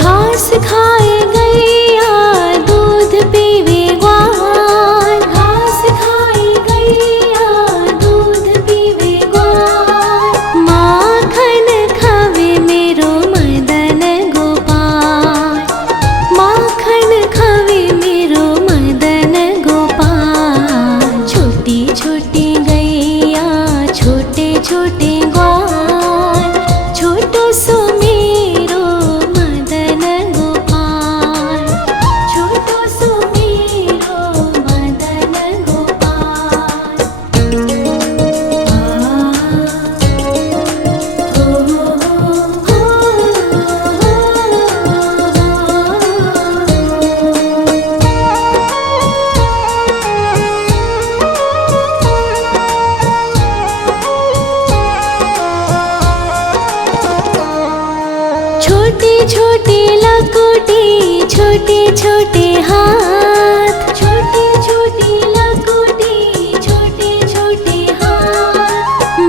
घास खाए गैया दूध पीवे ग्वाल, घास खाए गैया दूध पीवे ग्वाल। माखन खावे मेरो मदन गोपाल, माखन खावे मेरो मदन गोपाल। छोटी छोटी गैया छोटे छोटे ग्वाल, छोटो सो मेरो मदन गोपाल, छोटो सो मेरो मदन गोपाल। छोटी छोटी लकोटी छोटे छोटे हाथ, छोटी छोटी लकोटी छोटे छोटे हाथ।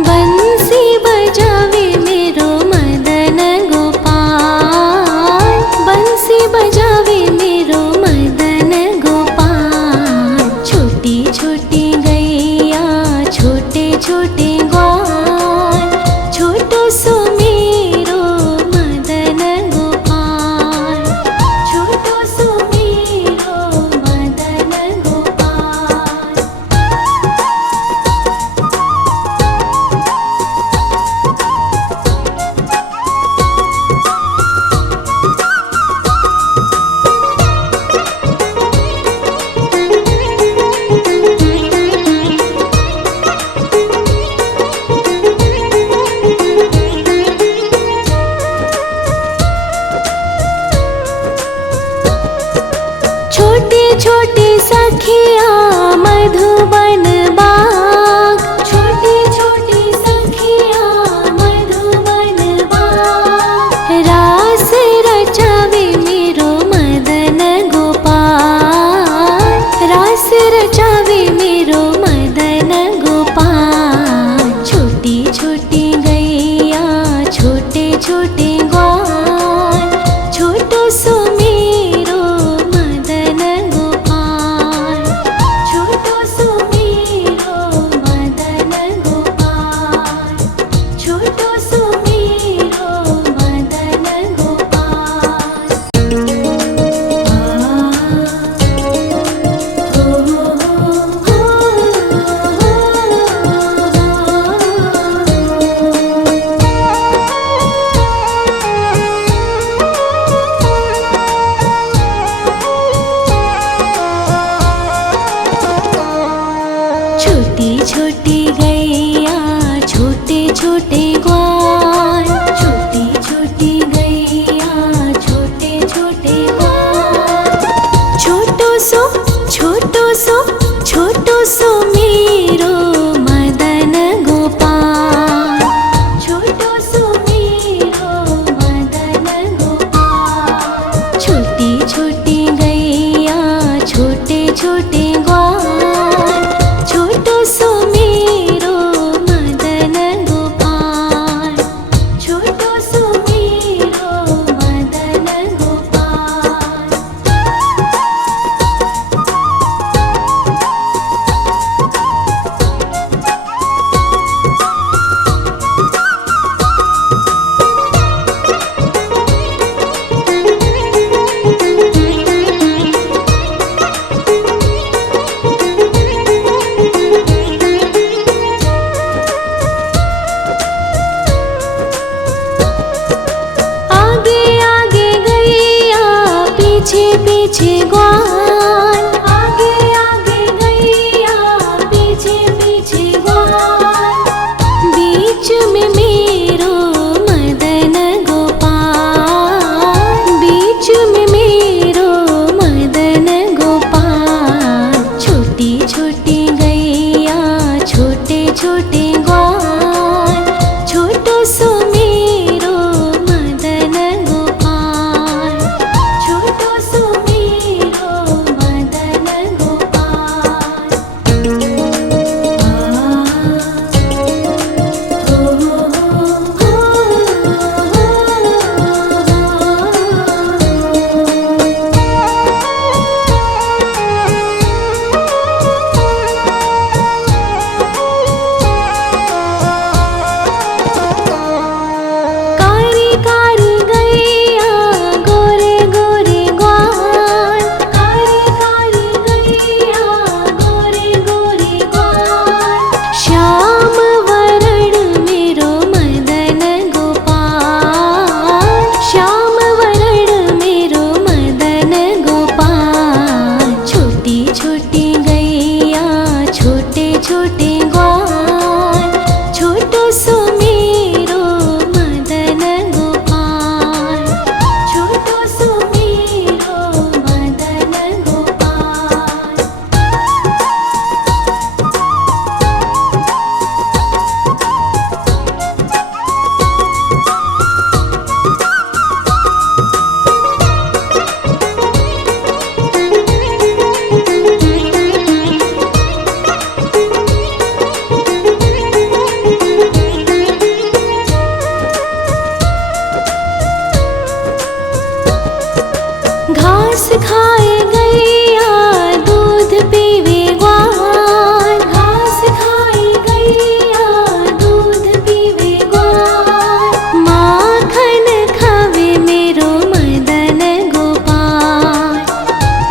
बंसी बजावे मेरो मदन गोपाल, बंसी बजावे मेरो मदन गोपाल। छोटी छोटी गैया छोटे छोटे ग्वाल, छोटो सो मेरो मदन गोपाल, छोटो सो मेरो मदन गोपाल। छोटे छोटे सखिया मधुबन बाग, छोटे छोटे सखिया मधुबन बाग। रास रचावे मेरो मदन गोपाल, रास रचावे मेरो मदन गोपाल। छोटी छोटी गैया छोटे छोटे ग्वाल, छोटो सो मेरो मदन गोपाल, छोटो सो मेरो मदन गोपाल, छोटो सो मेरो मदन गोपाल। छोटी छोटी गैया छोटे छोटे ग्वाल, छोटी छोटी गैया छोटे छोटे ग्वाल। छोटो सो छोटो सो छोटो सो मेरो मदन गोपाल, छोटो सो मेरो मदन गोपाल। छोटी छोटी गैया छोटे छोटे ग्वाल, छोटो सो मेरो मदन गोपाल, छोटो सो मेरो मदन गोपाल। आगे आगे गैया पीछे पीछे ग्वाल, आगे आगे गैया पीछे पीछे ग्वाल। बीच में मेरो मदन गोपाल, बीच में मेरो मदन गोपाल। छोटी छोटी गैया छोटे छोटे ग्वाल, छोटो सो मेरो मदन गोपाल, छोटो सो मेरो घास खाए गैया दूध पीवे ग्वाल, घास खाए गैया दूध पीवे ग्वाल, माखन खावे मेरो मदन गोपाल,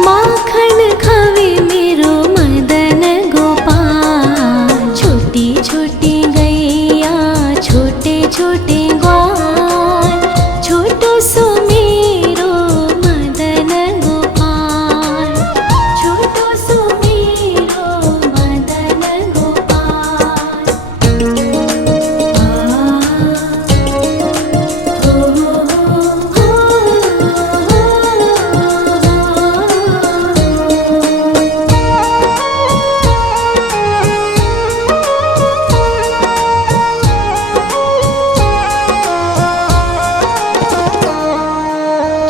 माखन खावे मेरो मदन गोपाल। छोटी छोटी गैया छोटे छोटे ग्वाल, छोटो सो मेरो मदन गोपाल, छोटो सो मेरो मदन गोपाल।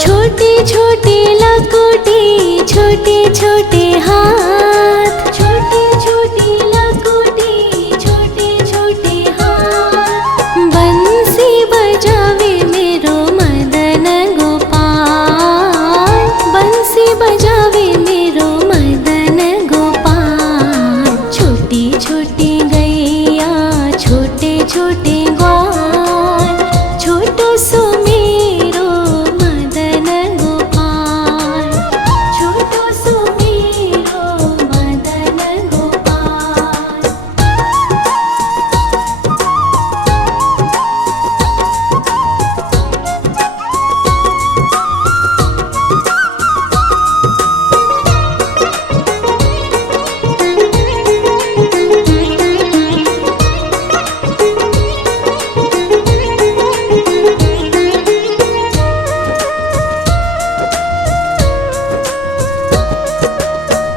छोटे छोटे लकोटी छोटे छोटे हाथ, छोटे छोटे लकोटी छोटे छोटे हाथ, बंसी बजावे मेरो मदन गोपाल, बंसी बजावे मेरो मदन गोपाल। छोटी छोटी गैया छोटे छोटे ग्वाल, छोटो सो मेरो मदन गोपाल, छोटो सो मेरो मदन गोपाल।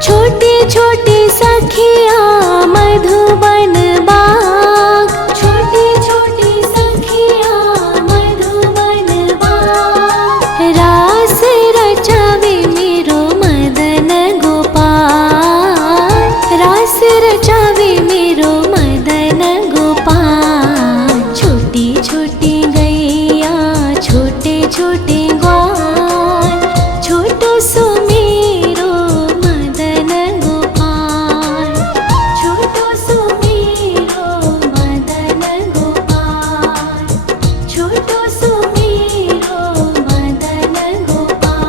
छोटे छोटे सखिया मधुबन बाग, छोटे छोटे सखिया मधुबन बाग, रास रचावे मेरो मदन गोपाल, रास रचावे मेरो मदन गोपाल। छोटी छोटी गैया छोटे छोटे ग्वाल, छोटो सो मेरो मदन गोपाल, छोटो सो मेरो मदन गोपाल, छोटो सो मेरो मदन गोपाल।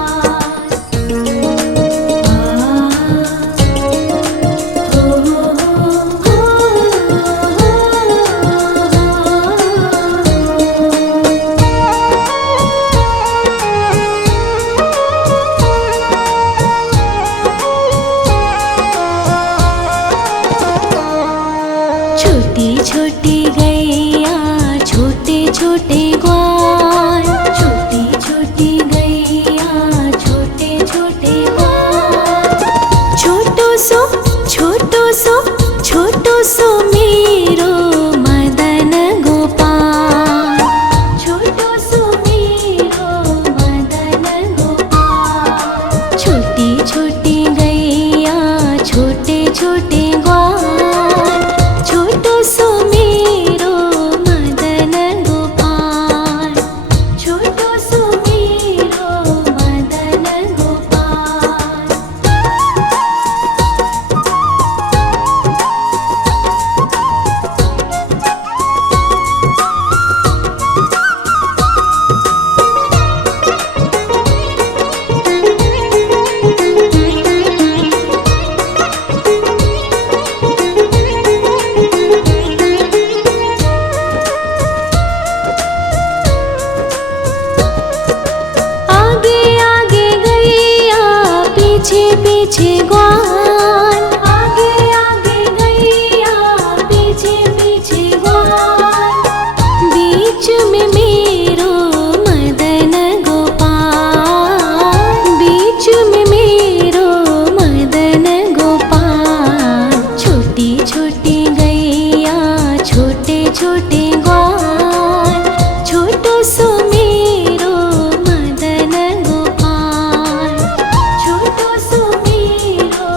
छोटी छोटी गैया छोटे छोटे ग्वाल, छोटी छोटी गैया छोटे छोटे ग्वाल, छोटो सो छोटो सो छोटो सो मेरो मदन गोपाल, छोटो सो मेरो मदन गोपाल। छोटी छोटी गैया छोटे छोटे ग्वाल, छोटो सो मेरो मदन गोपाल, छोटो सो मेरो मदन गोपाल। आगे आगे गैया पीछे पीछे ग्वाल, आगे आगे गैया पीछे पीछे ग्वाल, बीच में मेरो मदन गोपाल, बीच में मेरो मदन गोपाल। छोटी छोटी गैया छोटे छोटे ग्वाल, छोटो सो मेरो मदन गोपाल, छोटो सो मेरो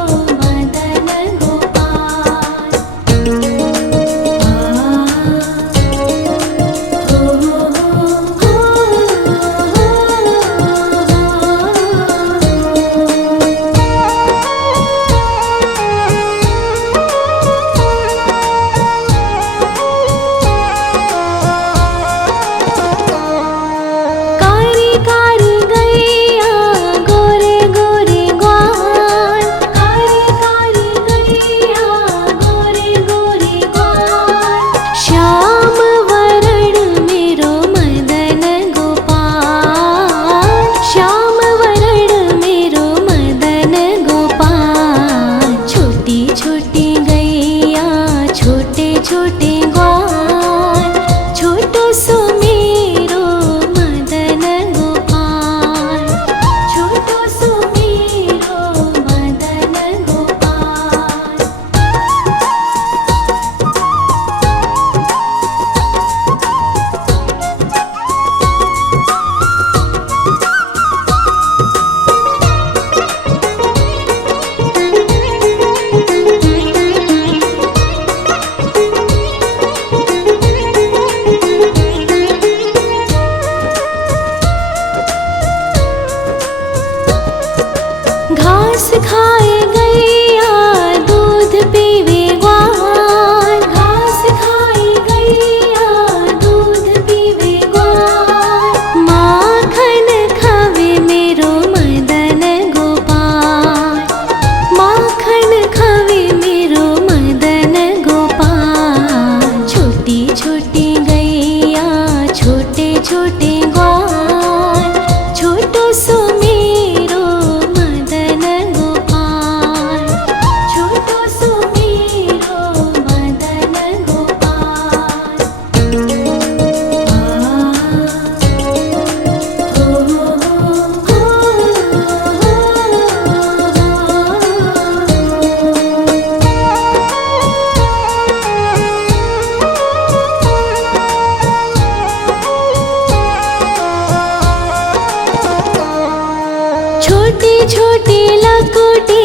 छोटे छोटे लकोटे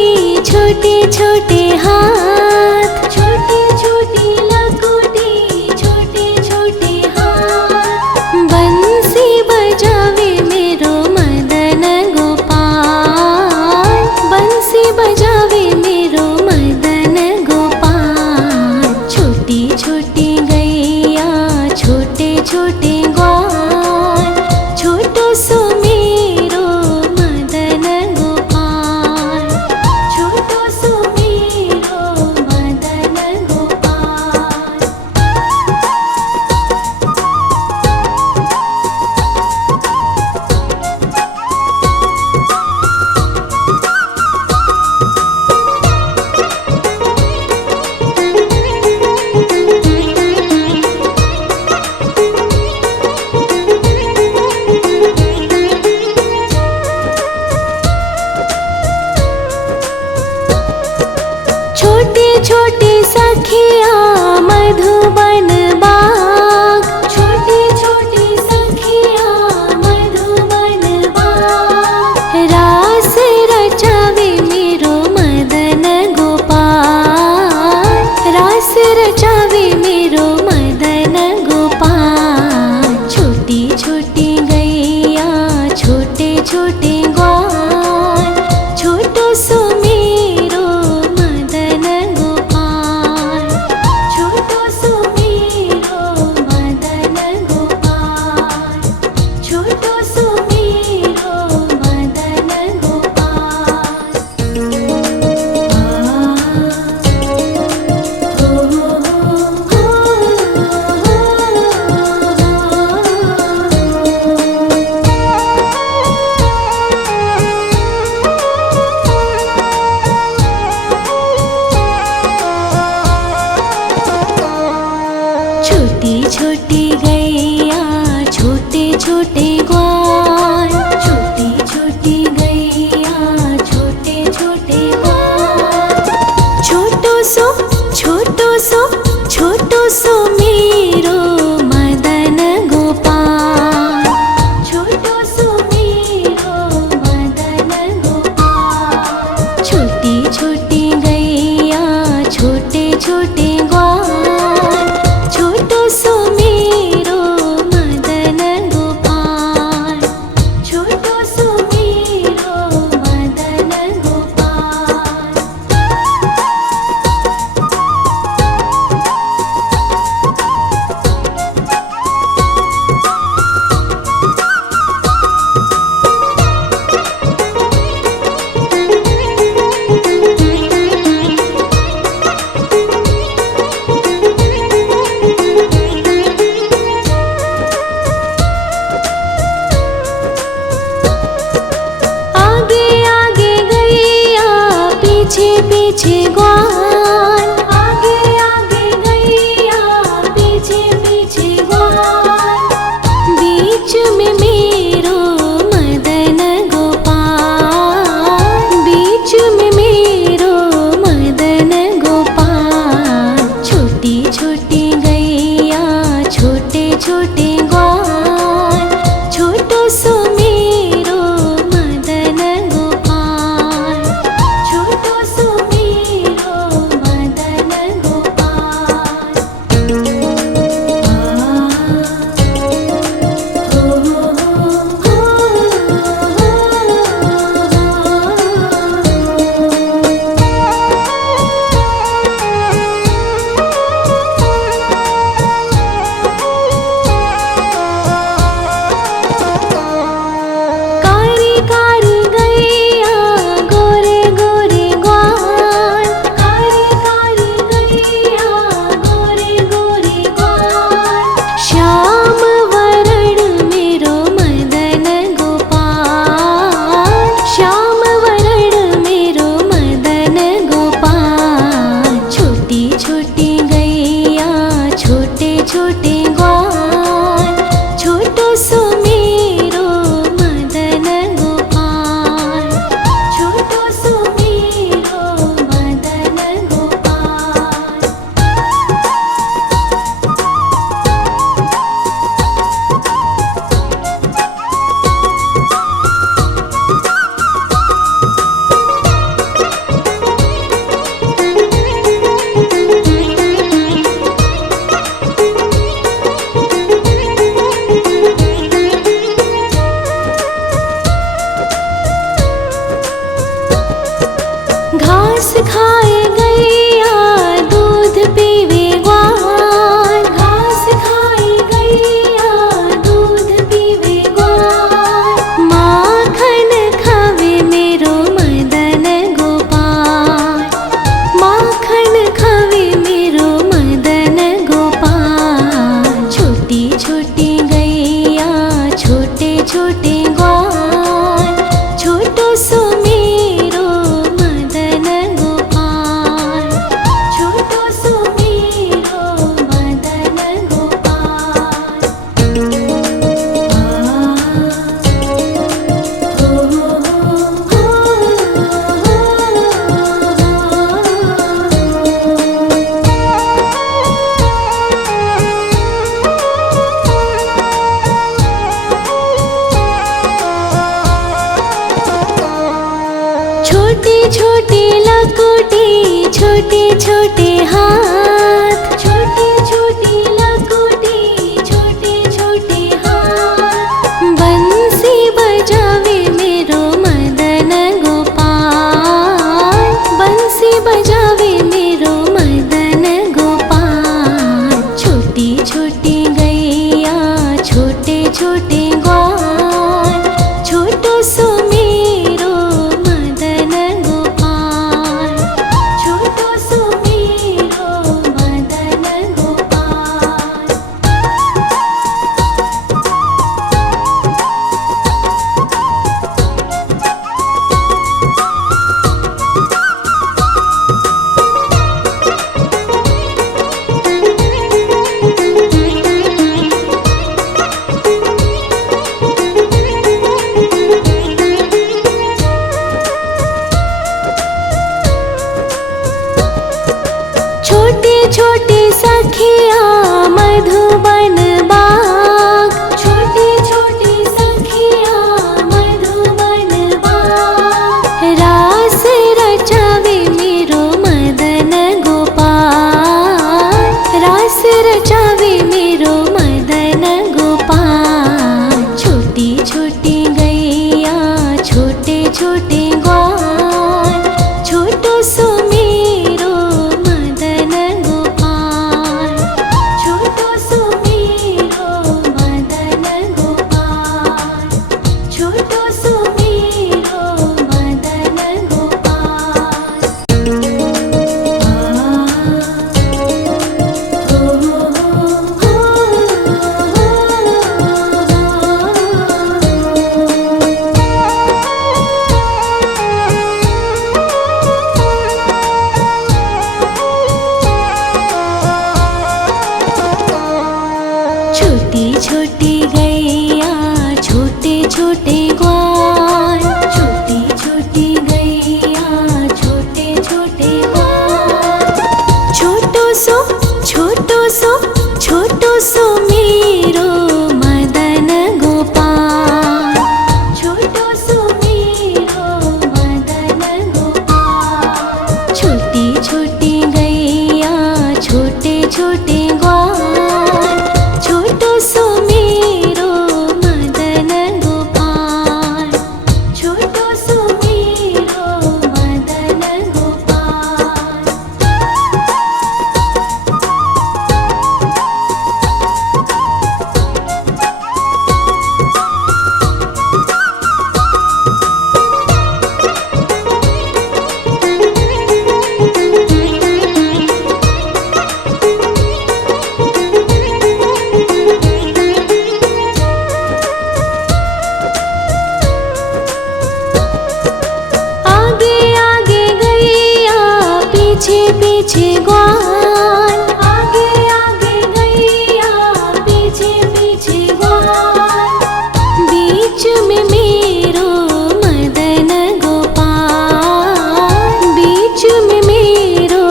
छोटे छोटे हाथ, छोटे छोटे लकोटे छोटे छोटे हाथ। बंसी बजावे मेरो मदन गोपाल, बंसी बजावे मेरो मदन गोपाल। छोटी छोटी गैया छोटे छोटे ग्वाल, छोटो सो मेरो मदन गोपाल, छोटो सो मेरो मदन गोपाल। छोटे छोटे सखिया मधुबन बाग, छोटे छोटे सखिया मधुबन बाग। रास रचावे मेरो मदन गोपाल, रास रचावे मेरो मदन गोपाल। छोटी छोटी गैया छोटे छोटे ग्वाल, छोटो सो मेरो मदन गोपाल, छोटो सो मेरो मदन गोपाल, छोटो सो मेरो मदन गोपाल। छोटी छोटी गैया छोटे छोटे ग्वाल, छोटी छोटी गैया छोटे छोटे ग्वाल। छोटो सो छोटो सो छोटो सो मेरो मदन गोपाल, छोटो सो मेरो मदन गोपाल। छोटी छोटी गैया छोटे छोटे ग्वाल, छोटो सो मेरो मदन गोपाल, छोटो सो मेरो मदन गोपाल। आगे आगे गैया पीछे पीछे ग्वाल, आगे आगे गैया पीछे पीछे ग्वाल। बीच में मेरो मदन गोपाल, बीच में मेरो मदन गोपाल। छोटी छोटी गैया छोटे छोटे ग्वाल, छोटो सो मेरो मदन गोपाल, छोटो सो मेरो छोटी लकुटी छोटे छोटे हाथ, छोटी छोटी लकुटी छोटे छोटे हाथ। बंसी बजावे मेरो मदन गोपाल, बंसी बजावे मेरो मदन गोपाल। छोटी छोटी गैया छोटे छोटे ग्वाल, छोटो सो मेरो मदन गोपाल, छोटो सो मेरो मदन गोपाल। छोटे छोटे सखिया मधुबन बाग, छोटे छोटे सखिया मधुबन बाग। रास रचावे मेरो मदन गोपाल, रास रचावे मेरो मदन गोपाल। छोटी छोटी गैया छोटे छोटे ग्वाल, छोटो सो मेरो मदन गोपाल, छोटो सो मेरो मदन गोपाल, छोटो सो मेरो मदन गोपाल। छोटी छोटी गैया छोटे छोटे ग्वाल, छोटी छोटी गैया छोटे छोटे ग्वाल। छोटो सो छोटो सो छोटो सो मेरो मदन गोपाल, छोटो सो मेरो मदन गोपाल। छोटी छोटी गैया छोटे छोटे ग्वाल, छोटो सो मेरो मदन गोपाल, छोटो सो मेरो मदन गोपाल। आगे आगे गैया पीछे पीछे ग्वाल, आगे आगे गैया पीछे पीछे ग्वाल। बीच में मेरो मदन गोपाल, बीच में मेरो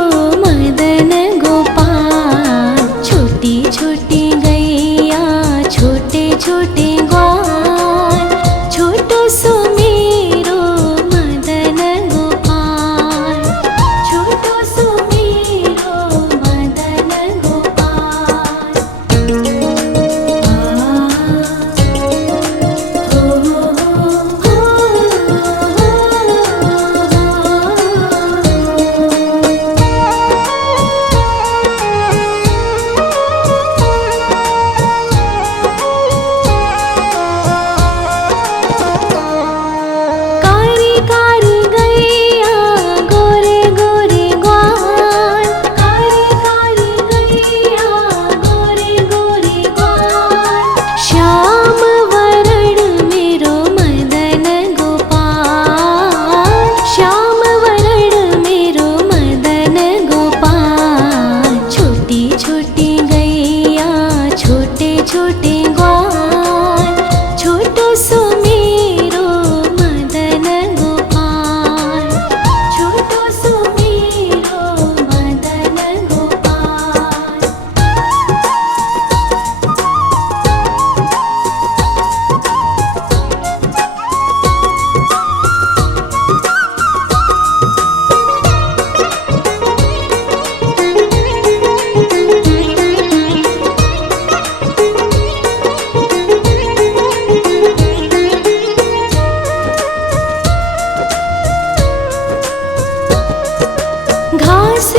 मदन गोपाल। छोटी छोटी गैया छोटे छोटे ग्वाल, छोटो सो मेरो मदन गोपाल, छोटो सो मेरो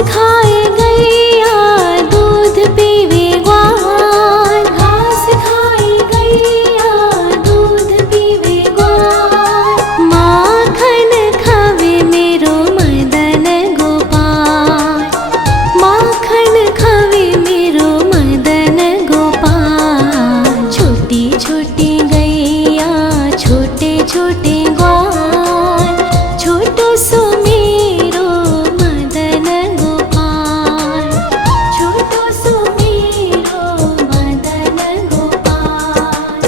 खाए गैया दूध पीवे ग्वाल, घास खाए गैया दूध पीवे ग्वाल, माखन खावे मेरो मदन गोपाल, माखन खावे मेरो मदन गोपाल। छोटी छोटी गैया छोटे छोटे ग्वाल, छोटो सो मेरो मदन गोपाल, छोटो सो मेरो मदन गोपाल।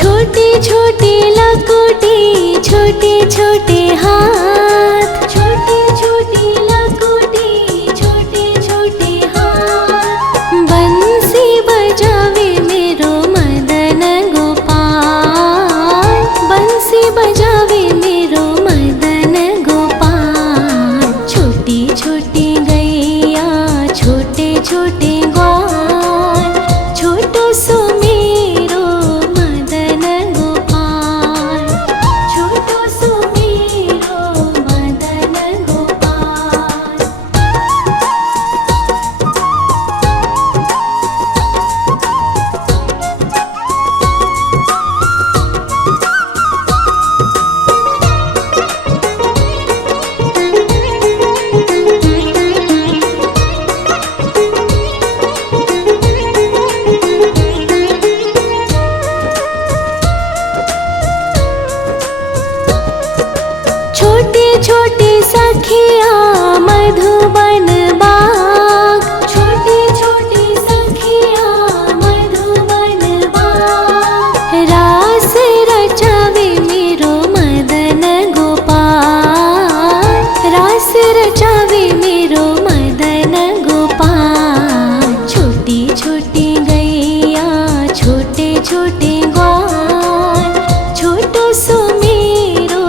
छोटी छोटी लकुटी छोटे छोटे हाथ, छोटी छोटी लकुटी छोटे छोटे हाथ, बंसी बजावे मेरो मदन गोपाल, बंसी बजावे मेरो मदन गोपाल। छोटी छोटी गैया छोटे छोटे ग्वाल, छोटो सो मेरो मदन गोपाल, छोटो सो मेरो मदन गोपाल। छोटे छोटे सखिया मधुबन बाग, छोटे छोटे सखिया मधुबन बाग, रास रचावे मेरो मदन गोपाल, रास रचावे मेरो मदन गोपाल। छोटी छोटी गैया छोटे छोटे ग्वाल, छोटो सो मेरो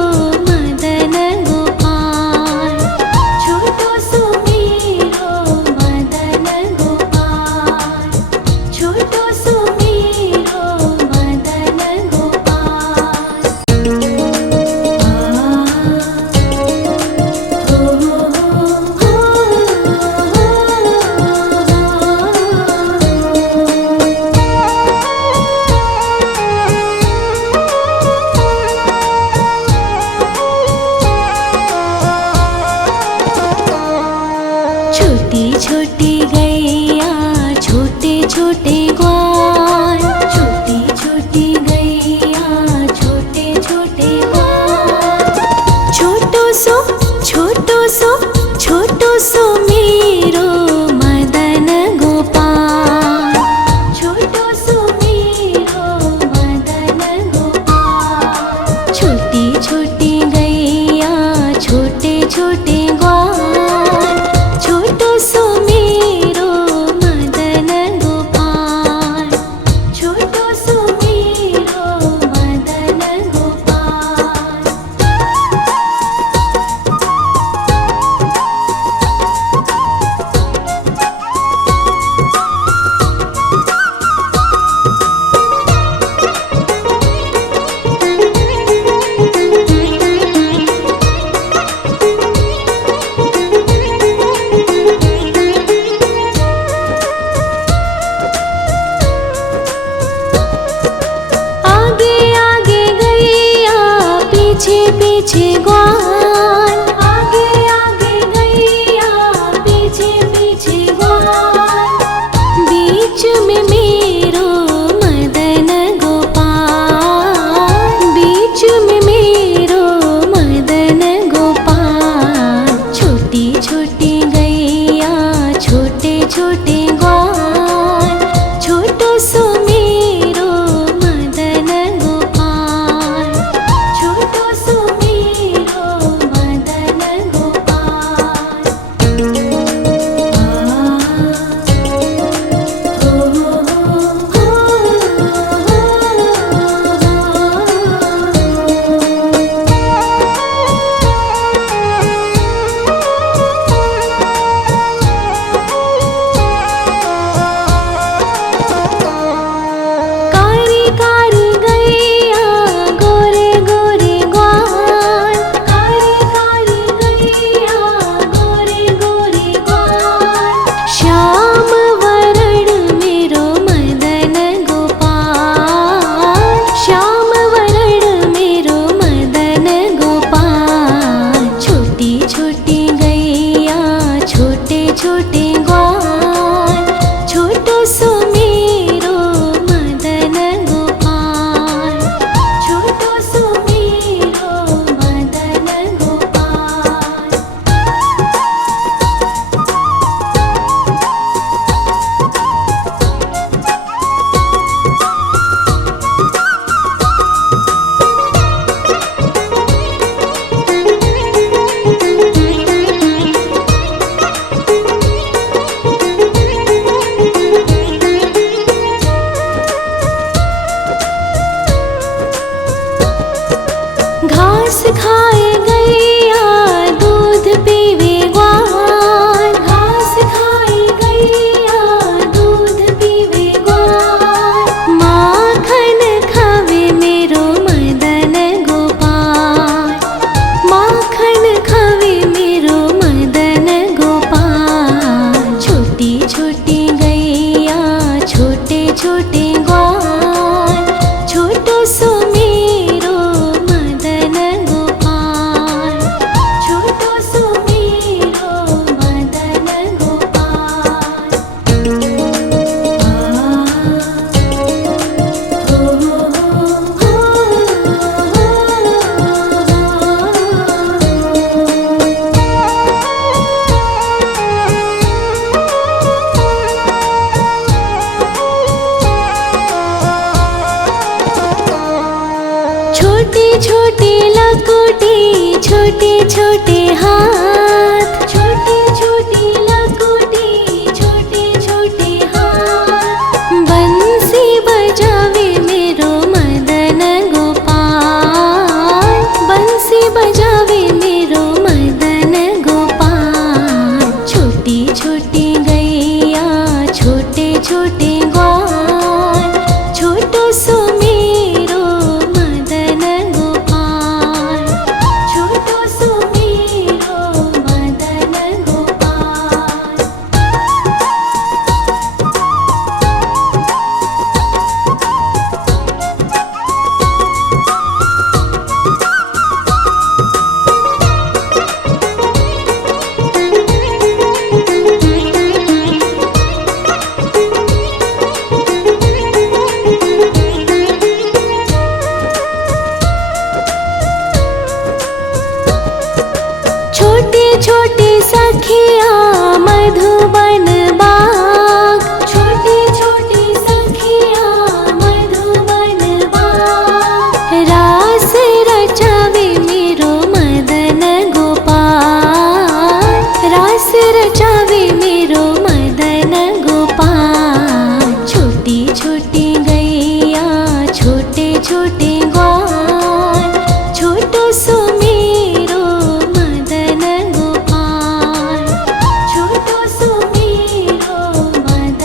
मदन गोपाल, छोटो सो मेरो मदन गोपाल, छोटो सो मेरो मदन गोपाल। छोटी छोटी गैया छोटे छोटे ग्वाल, छोटी छोटी गैया छोटे छोटे ग्वाल, छोटो सो छोटो सो मेरो मदन गोपाल, छोटो सो मेरो मदन गोपाल। छोटी छोटी गैया छोटे छोटे ग्वाल, छोटो सो मेरो मदन गोपाल, छोटो सो मेरो मदन गोपाल। आगे आगे गैया पीछे पीछे ग्वाल, आगे आगे गैया पीछे पीछे ग्वाल, बीच में मेरो मदन गोपाल, बीच में मेरो मदन गोपाल। छोटी छोटी गैया छोटे छोटे ग्वाल, छोटो सो मेरो मदन गोपाल, छोटो सो मेरो छोटे लकोटे छोटे छोटे हाथ।